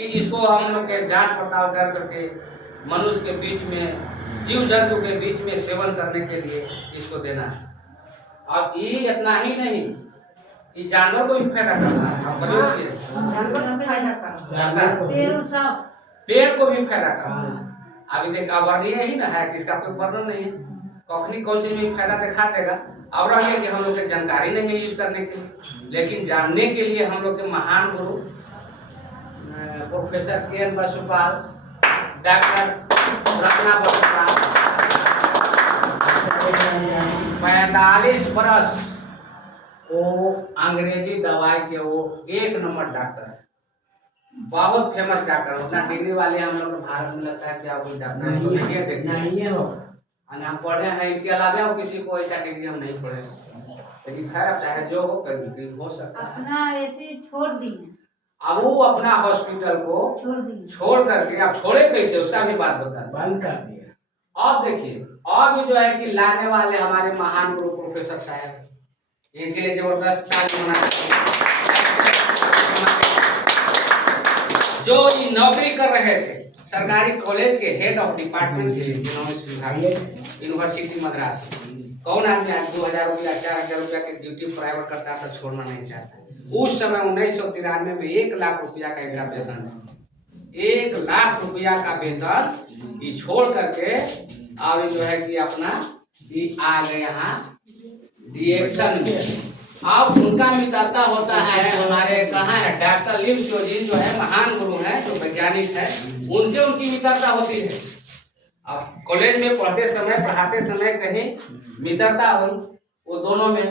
कि इसको हम लोग के जांच पड़ताल कर करके मनुष्य के बीच में, जीव जंतु के बीच में सेवन करने के लिए इसको देना है। और ये इतना ही नहीं, ये जानवर को भी फायदा करना है। आप प्रयोग किए पेड़ को भी फायदा करना है। अभी देख अवर्णीय ही ना है, किसका कोई वर्णन नहीं है, कखनी कौन चीज में फायदा दिखा देगा। अब रह गया कि हम लोग के जानकारी नहीं है यूज करने के लिए, लेकिन जानने के लिए हम लोग के महान गुरु प्रोफेसर के.एन. बसुपाल, डॉक्टर रत्ना बसुपाल 45 बरस वो अंग्रेजी दवाई के वो 1 नंबर डॉक्टर है, बहुत फेमस डॉक्टर। उतना डिग्री वाले हम लोग भारत में लगता है क्या कोई डॉक्टर नहीं है। हम पढ़े हैं, इनके अलावा और किसी को ऐसा डिग्री हम नहीं पढ़े, लेकिन खैर अब चाहे जो हो कभी हो सकता है। अपना ऐसे छोड़ दी, अब वो अपना हॉस्पिटल को छोड़ करके अब छोड़े कैसे, उसका भी बात बता बंद कर दिया। अब देखिए, अब जो है कि लाने वाले हमारे महान गुरु प्रोफेसर साहब, इनके लिए जबरदस्त ताली होना चाहिए। जो ये नौकरी कर रहे थे सरकारी कॉलेज के हेड ऑफ डिपार्टमेंट के इकोनॉमिक्स विभाग यूनिवर्सिटी मद्रास, कौन आदमी आज 2000 रुपया 4000 रुपया की ड्यूटी प्राइवेट करता था, छोड़ना नहीं चाहता। उस समय 1993 में 1 लाख रुपया का इनका वेतन था, 1 लाख रुपया का वेतन ये छोड़ करके और जो है कि अपना आ गए यहाँ डिएक्शन में। अब उनका मित्रता होता है हमारे कहाँ है डॉक्टर लिम शिवजी जो है महान गुरु हैं, जो वैज्ञानिक है, उनसे उनकी मित्रता होती है। अब कॉलेज में पढ़ते समय पढ़ाते समय कहीं मित्रता हुई, वो दोनों में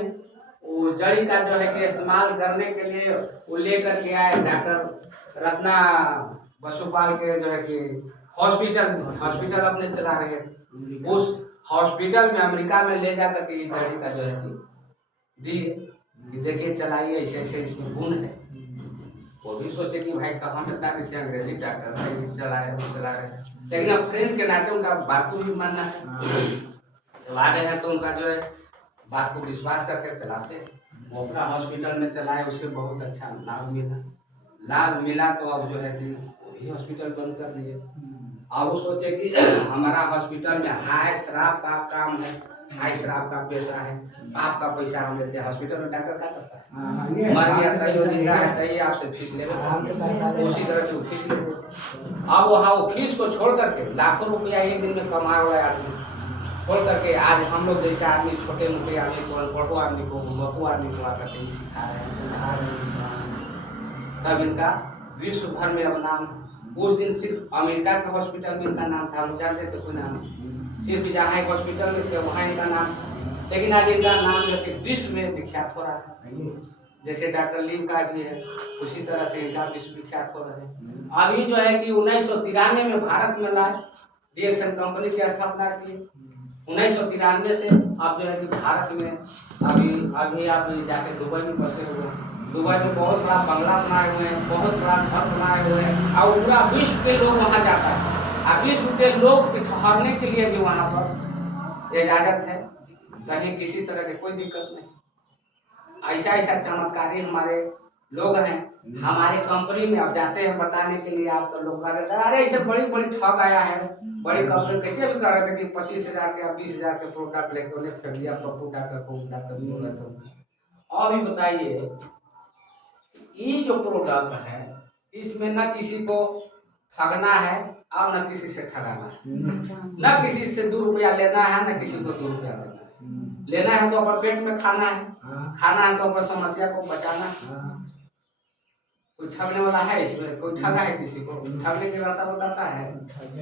वो जड़ी का जो है कि इस्तेमाल करने के लिए वो लेकर के आए डॉक्टर रत्ना बसुपाल के जो है कि हॉस्पिटल अपने चला रहे थे। उस हॉस्पिटल में अमेरिका में ले जाकर के जड़ी का जो है कि दिए कि देखिए चलाइए, ऐसे ऐसे इसमें गुण है। वो भी सोचे कि भाई कहाँ से ताकि से अंग्रेजी डॉक्टर है, इस चला है वो चला है, लेकिन अब फ्रेंड के नाते उनका बात को भी मानना है। जब आ गए हैं तो उनका जो है बात को विश्वास करके चलाते हैं। वो अपना हॉस्पिटल में चलाए, उसे बहुत अच्छा लाभ मिला तो अब जो है कि वही हॉस्पिटल बंद कर दिए। और वो सोचे कि हमारा हॉस्पिटल में हाई शराब का काम है, हाई शराब का पैसा है, आपका पैसा हम लेते हैं। हॉस्पिटल में डॉक्टर क्या करता है, मर गया तैयो जिंदा है तैयो आपसे फीस ले, उसी तरह से वो फीस लेते। अब वहाँ वो फीस को छोड़ करके लाखों रुपया एक दिन में कमा रहा है आदमी, छोड़ करके आज हम लोग जैसे आदमी छोटे मोटे आदमी को, पढ़ो आदमी को, मोटू आदमी को आकर के सिखा रहे हैं। तब इनका विश्व भर में अब नाम, उस दिन सिर्फ अमेरिका के हॉस्पिटल में इनका नाम था, हम जानते थे कोई नाम, सिर्फ जहाँ एक हॉस्पिटल में थे वहाँ इनका नाम, लेकिन आज इनका नाम जो कि विश्व में विख्यात हो रहा है। जैसे डॉक्टर लीम का भी है, उसी तरह से इनका विश्व विख्यात हो रहा है। अभी जो है कि 1993 में भारत में लाए डिएक्शन कंपनी की स्थापना की। 1993 से आप जो है कि भारत में अभी आप जाके दुबई में बसे हुए हैं। दुबई में बहुत बड़ा बंगला बनाए हुए हैं, बहुत बड़ा घर बनाए हुए हैं, और पूरा विश्व के लोग वहाँ जाता है। और विश्व के लोग के ठहरने के लिए भी वहाँ पर इजाजत है, कहीं किसी तरह की कोई दिक्कत नहीं। ऐसा ऐसा चमत्कारी हमारे लोग हैं हमारे कंपनी में। अब जाते हैं बताने के लिए, आप तो लोग कह रहे थे अरे ऐसे बड़ी बड़ी ठग आया है, बड़ी कंपनी कैसे भी कर रहे थे कि 25,000 के या 20,000 के प्रोडक्ट लेके उन्हें फेंक दिया, पप्पू डॉक्टर को डॉक्टर बोल रहे थे। अभी बताइए, ये जो प्रोडक्ट है इसमें न किसी को ठगना है और न किसी से ठगाना है, न किसी से 2 रुपया लेना है, न किसी को 2 रुपया देना है। लेना है तो अपन पेट में खाना है, खाना है तो अपन समस्या को बचाना है। कोई ठगने वाला है इसमें, कोई ठगा है किसी को, ठगने के रास्ता बताता है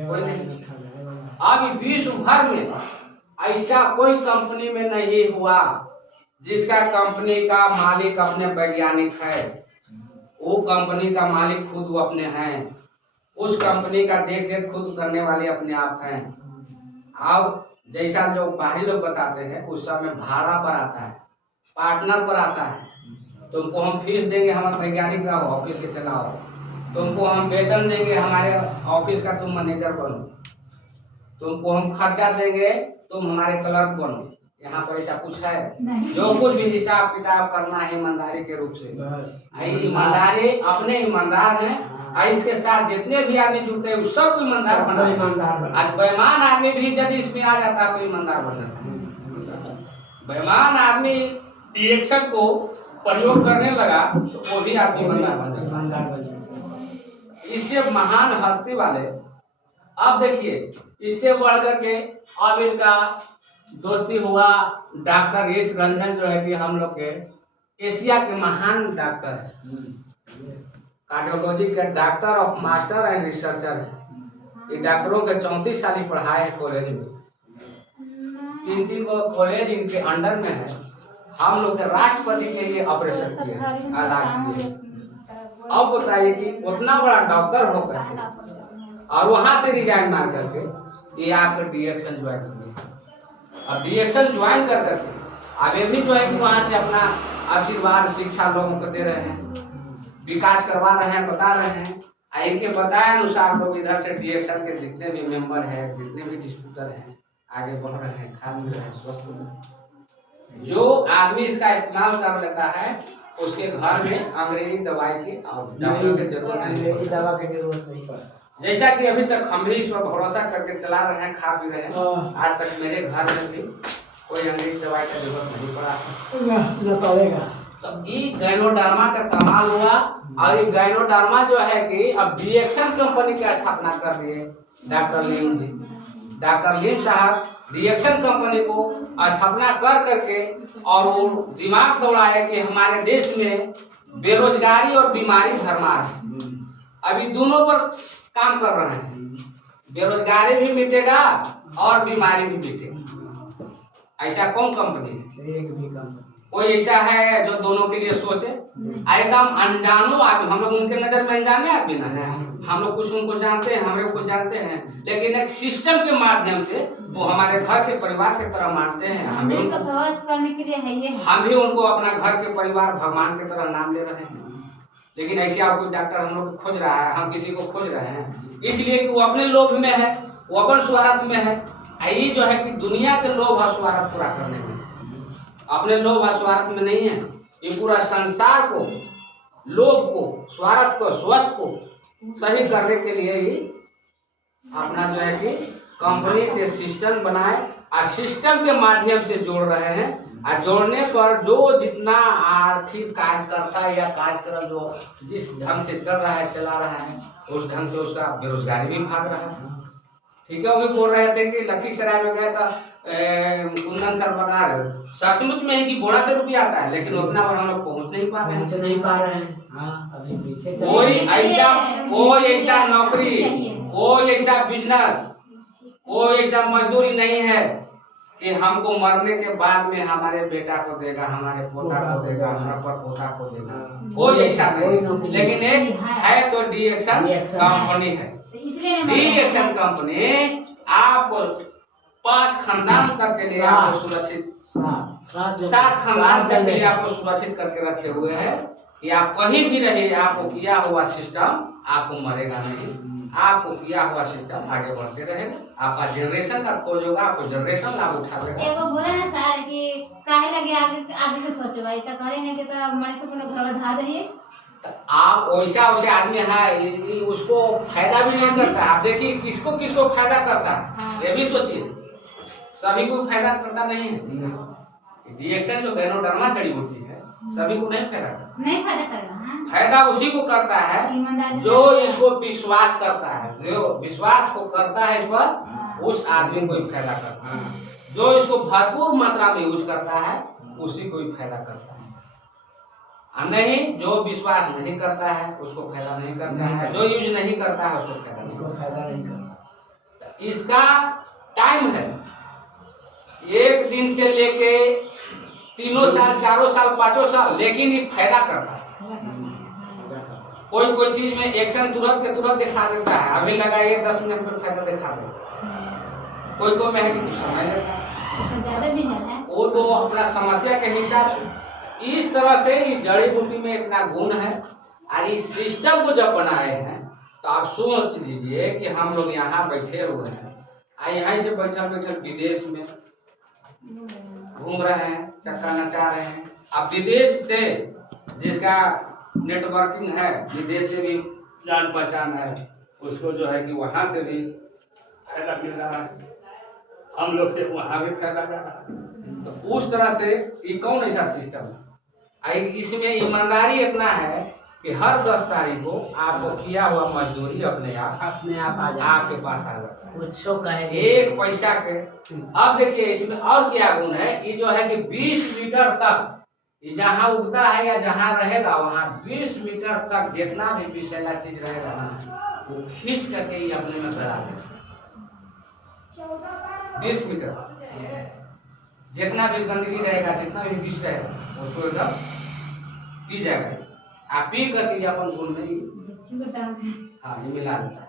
कोई नहीं। अभी विश्व भर में ऐसा कोई कंपनी में नहीं हुआ जिसका कंपनी का मालिक अपने वैज्ञानिक है, वो कंपनी का मालिक खुद वो अपने हैं, उस कंपनी का देख रेख खुद करने वाले अपने आप हैं। अब जैसा जो बाहरी लोग बताते हैं उस समय भाड़ा पर आता है, पार्टनर पर आता है, तुमको हम फीस देंगे, हमारे वैज्ञानिक रहो, ऑफिस के चलाओ, तुमको हम वेतन देंगे, हमारे ऑफिस का तुम मैनेजर बनो, तुमको हम खर्चा देंगे, तुम हमारे क्लर्क बनो। यहाँ पर ऐसा कुछ है? जो कुछ भी हिसाब किताब करना है ईमानदारी के रूप से, ईमानदारी अपने ईमानदार हैं और इसके साथ जितने भी आदमी जुड़ते हैं सब को ईमानदार बना। आज बेईमान आदमी भी यदि इसमें आ जाता है तो ईमानदार बन जाता है। बेईमान आदमी डिएक्शन को प्रयोग करने लगा तो वो भी आदमी ईमानदार बन जाता। इससे महान हस्ती वाले अब देखिए, इससे बढ़ करके अब इनका दोस्ती हुआ डॉक्टर एस रंजन जो है कि हम लोग के एशिया के महान डॉक्टर है, कार्डियोलॉजी के doctor of master and researcher है। ये डॉक्टरों के 34 साल पढ़ाए हैं कॉलेज में, 3 को कॉलेज इनके अंडर में है। हम लोग के राष्ट्रपति के लिए ऑपरेशन किए, इलाज किए। अब बताइए कि उतना बड़ा डॉक्टर होकर और वहां से रिजाइन मार करके ये आकर डीएक्शन ज्वाइन किए। अब डीएक्शन ज्वाइन कर करके अब ये भी जो है कि वहां से अपना आशीर्वाद शिक्षा लोगों को दे रहे हैं, विकास करवा रहे हैं, बता रहे हैं। इनके बताए अनुसार लोग इधर से डीएक्शन के जितने भी मेंबर हैं, जितने भी डिस्ट्रीब्यूटर हैं, आगे बढ़ रहे हैं, खा पी रहे हैं, स्वस्थ हो रहे हैं। जो आदमी इसका इस्तेमाल कर लेता है उसके घर में अंग्रेजी दवाई की डॉक्टर की जरूरत नहीं, दवा की जरूरत नहीं पड़ती। जैसा कि अभी तक हम भी इस पर भरोसा करके चला रहे हैं, खा पी रहे हैं। आज तक मेरे घर में भी कोई अंग्रेजी दवाई का जरूरत नहीं पड़ा। तो ये गायनोडर्मा का कमाल हुआ। और ये गायनोडर्मा जो है कि अब डीएक्शन कंपनी की स्थापना कर दिए डॉक्टर लीम जी। डॉक्टर लीम साहब डीएक्शन कंपनी को स्थापना कर करके और वो दिमाग दौड़ाया कि हमारे देश में बेरोजगारी और बीमारी भरमार है। अभी दोनों पर काम कर रहे हैं, बेरोजगारी भी मिटेगा और बीमारी भी मिटेगा। ऐसा कौन कंपनी है? एक भी कंपनी कोई ऐसा है जो दोनों के लिए सोचे? एकदम अनजानो आदमी, हम लोग उनके नजर में अनजाने आदमी ना है। हम लोग कुछ उनको जानते हैं, हम लोग कुछ जानते हैं, लेकिन एक सिस्टम के माध्यम से वो हमारे घर के परिवार के तरह मानते हैं। हम भी उनको सहज करने के लिए है ये, हम भी उनको अपना घर के परिवार भगवान की तरह नाम ले रहे हैं। लेकिन ऐसे आप कोई डॉक्टर हम लोग खोज रहा है, हम किसी को खोज रहे हैं इसलिए कि वो अपने लोभ में है, वो अपन स्वार्थ में है। ये जो है कि दुनिया के लोभ और स्वार्थ पूरा करने में, अपने लोभ और स्वार्थ में नहीं है। ये पूरा संसार को, लोभ को, स्वार्थ को, स्वस्थ को सही करने के लिए ही अपना जो है कि कंपनी से सिस्टम बनाए और सिस्टम के माध्यम से जोड़ रहे हैं। और जोड़ने पर जो जितना आर्थिक कार्य करता है या कार्यक्रम जो जिस ढंग से चल रहा है, चला रहा है, उस ढंग से उसका बेरोजगारी भी भाग रहा है। ठीक है, वो भी बोल रहे थे कि लखीसराय में गए था कुंदन सर बता रहे, सचमुच में ही कि बोरा से रुपया आता है, लेकिन उतना और हम लोग पहुँच नहीं पा रहे हैं। अभी पीछे कोई ऐसा नौकरी, कोई ऐसा बिजनेस, कोई ऐसा मजदूरी नहीं है कि हमको मरने के बाद में हमारे बेटा को देगा, हमारे पोता को देगा, हमारा पोता को देगा, कोई ऐसा नहीं। लेकिन एक है तो डीएक्शन कंपनी है। डीएक्शन कंपनी आपको 5 खानदान तक के लिए आपको सुरक्षित, 7 खानदान तक के लिए आपको सुरक्षित करके रखे हुए हैं कि आप कहीं भी रहिए, आपको किया हुआ सिस्टम आपको मरेगा नहीं, आपको किया हुआ सिस्टम आगे बढ़ते रहेगा। आपका जनरेशन का खोज होगा, आपको जनरेशन लाभ उठा लेगा। एगो बोले ना सर कि काहे लगे आगे के सोचवाई त करे नहीं के त मरे से पहले घर ढा दहिए। आप वैसा आदमी है, उसको फायदा भी नहीं करता। आप देखिए किसको किसको फायदा करता है, ये भी सोचिए। सभी को फायदा करता नहीं है। डीएक्शन जो गायनोडर्मा जड़ी बूटी है, सभी को नहीं फायदा करेगा। फायदा उसी को करता है जो इसको विश्वास करता है, जो विश्वास को करता है इस पर, उस आदमी को ही फायदा करता है। जो इसको भरपूर मात्रा में यूज करता है उसी को ही फायदा करता है। नहीं, जो विश्वास नहीं करता है उसको फायदा नहीं करता है, जो यूज नहीं करता है उसको फायदा नहीं करता। इसका टाइम है 1 दिन से लेके 3 साल, 4 साल, 5 साल, लेकिन ये फायदा करता है। कोई चीज में एक्शन तुरंत के तुरंत दिखा देता है, अभी लगाइए 10 मिनट में फायदा दिखा देगा। कोई में है कि कुछ समय लगता है, वो तो अपना समस्या के हिसाब से। इस तरह से इस जड़ी बूटी में इतना गुण है। और इस सिस्टम को जब बनाए हैं तो आप सोच लीजिए कि हम लोग यहाँ बैठे हुए हैं, यहाँ से बैठल विदेश में घूम रहे हैं, चक्का नचा रहे हैं। अब विदेश से जिसका नेटवर्किंग है, विदेश से भी जान पहचान है, उसको जो है कि वहाँ से भी फायदा मिल रहा है, हम लोग से वहाँ भी फायदा जा रहा है। तो उस तरह से ये कौन ऐसा सिस्टम है, इसमें ईमानदारी इतना है कि हर 10 तारीख को आपको किया हुआ मजदूरी अपने आप आ जाए, आपके पास आ जाता है, कुछ एक पैसा के। अब देखिए इसमें और क्या गुण है, ये जो है कि 20 मीटर तक जहाँ उगता है या जहाँ रहेगा वहाँ 20 मीटर तक जितना भी विषैला चीज रहेगा ना वो खींच करके ये अपने में गड़ा लेगा। 20 मीटर जितना भी गंदगी रहेगा, जितना भी विष रहेगा उसको एकदम पी जाएगा, आप पी करके अपन गुण नहीं हाँ ये मिला देता है।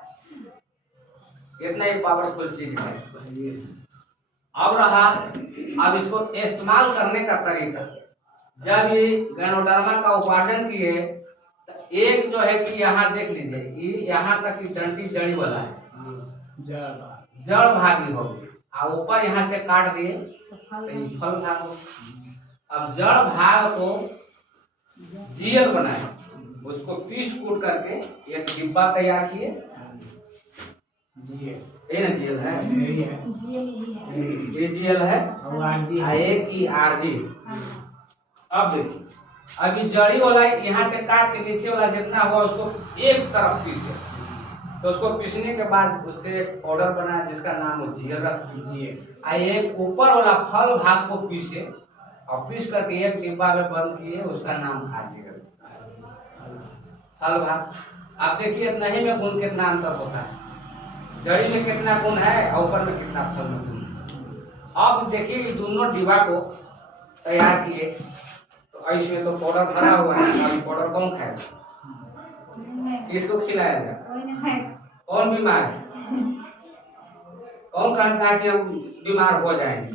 इतना ही पावरफुल चीज है। अब रहा अब इसको इस्तेमाल करने का तरीका। जब ये गैनोडर्मा का उपार्जन किए तो एक जो है कि यहाँ देख लीजिए, ये यहाँ तक की डंडी जड़ी वाला है, जड़ भागी हो गई, और ऊपर यहाँ से काट दिए तो ये फल भाग हो। अब जड़ भाग को जीएल बनाए, उसको पीस कूट करके एक डिब्बा तैयार किए, ये ना जीएल है, ये जीएल है और एक ही आरजी। अब देखिए अभी जड़ी वाला यहाँ से काट के नीचे वाला जितना हुआ उसको एक तरफ पीसे, तो उसको पीसने के बाद उससे एक पाउडर बना जिसका नाम है जीएल रख दिए, एक ऊपर वाला फल भाग को पीसे और पीस करके एक डिब्बा में बंद किए, उसका नाम आरजी फल भाग। आप देखिए नहीं में गुण कितना अंतर होता है, जड़ी में कितना गुण है और ऊपर में कितना फल में गुण है। अब देखिए दोनों डिब्बा को तैयार किए, तो इसमें तो पाउडर भरा हुआ है, अभी पाउडर कौन खाएगा, किसको खिलाया जाए, कौन बीमार है, कौन कहता है कि हम बीमार हो जाएंगे,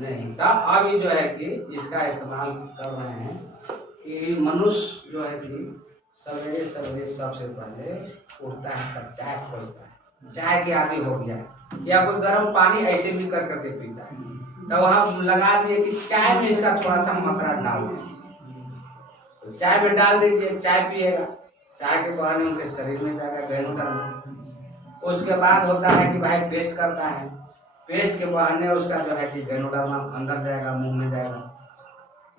नहीं। तब अभी जो है कि इसका इस्तेमाल कर रहे हैं कि मनुष्य जो है कि सवेरे सवेरे सबसे पहले उठता है तब चाय खोजता है, चाय के आदि हो गया या कोई गर्म पानी ऐसे भी कर करके पीता है, तो वहाँ लगा दिए कि चाय में इसका थोड़ा सा मात्रा डाल दीजिए, तो चाय में डाल दीजिए, चाय पिएगा, चाय के बहाने उनके शरीर में जाएगा गैनोडर्मा। उसके बाद होता है कि भाई पेस्ट करता है, पेस्ट के बहाने उसका जो है कि गैनोडर्मा अंदर जाएगा, मुंह में जाएगा,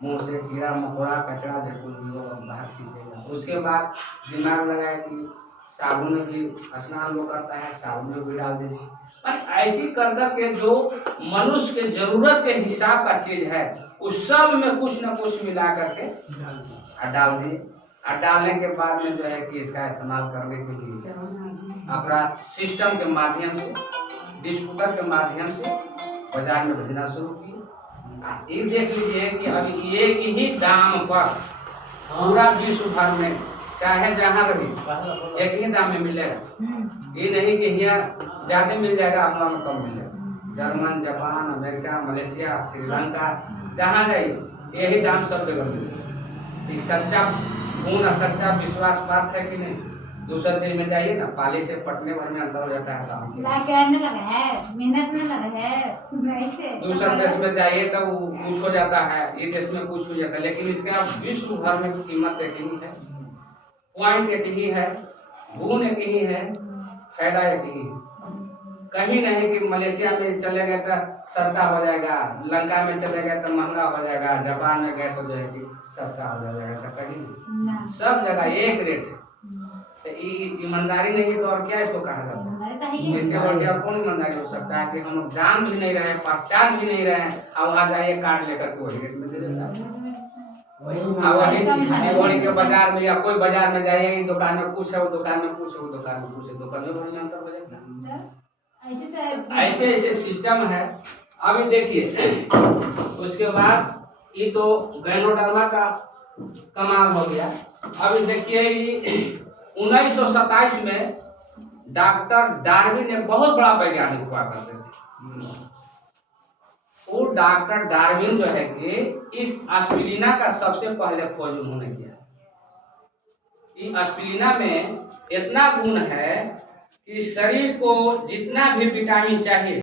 मुंह से कीड़ा मकोड़ा कचरा जरूर भी होगा बाहर खींचेगा। उसके बाद दिमाग लगाया कि साबुन में भी स्नान वो करता है, साबुन में भी डाल दीजिए, ऐसी कर करके जो मनुष्य के जरूरत के हिसाब का चीज है उस सब में कुछ न कुछ मिला करके डाल दिए, और डालने के बाद में जो है कि इसका इस्तेमाल करने के लिए अपना सिस्टम के माध्यम से, डिस्ट्रीब्यूटर के माध्यम से बाजार में भेजना शुरू किए। ये देख लीजिए कि अभी एक ही दाम पर पूरा विश्व भर में चाहे जहाँ रही एक ही दाम में मिलेगा, ये नहीं कि यहाँ ज्यादा मिल जाएगा अपना में कम मिलेगा। German, Japan, America, Malaysia, Sri Lanka जहाँ जाइए यही दाम सब जगह मिलेगा। सच्चा गुण और सच्चा विश्वास बात है कि नहीं। दूसरा चीज में जाइए ना, पाली से पटने भर में अंतर हो जाता है दाम, मेहनत नहीं लगा है। दूसरा देश में जाइए तो कुछ हो जाता है, ये देश में कुछ हो जाता है, लेकिन इसका विश्व भर में कीमत एक ही है, पॉइंट एक ही है, गुण एक ही है, फायदा एक ही है। कहीं नहीं कि मलेशिया में चले गए तो सस्ता हो जाएगा, लंका में चले गए तो महंगा हो जाएगा, जापान में गए तो जो है कि सस्ता हो जाएगा, ऐसा कहीं नहीं, सब जगह एक रेट है। ईमानदारी नहीं तो और क्या इसको कहा जा सकता है, इससे बढ़ के कौन ईमानदारी हो सकता है कि हम लोग जान भी नहीं रहे, पहचान भी नहीं रहे, और वहाँ जाइए कार्ड लेकर के वही रेट में दे देता है। वही के बाजार में या कोई बाजार में जाइए, दुकान में कुछ है, वो दुकान में कुछ है, वो दुकान में कुछ है, दुकान में अंतर हो जाएगा। ऐसे ऐसे सिस्टम है। अभी देखिए उसके बाद ये तो गैनोडर्मा का कमाल हो गया। अभी देखिए 1927 में डॉक्टर डार्विन एक बहुत बड़ा वैज्ञानिक हुआ करते थे, वो डॉक्टर डार्विन जो है कि इस एस्पिरिना का सबसे पहले खोज उन्होंने किया। ये एस्पिरिना में इतना गुण है कि शरीर को जितना भी विटामिन चाहिए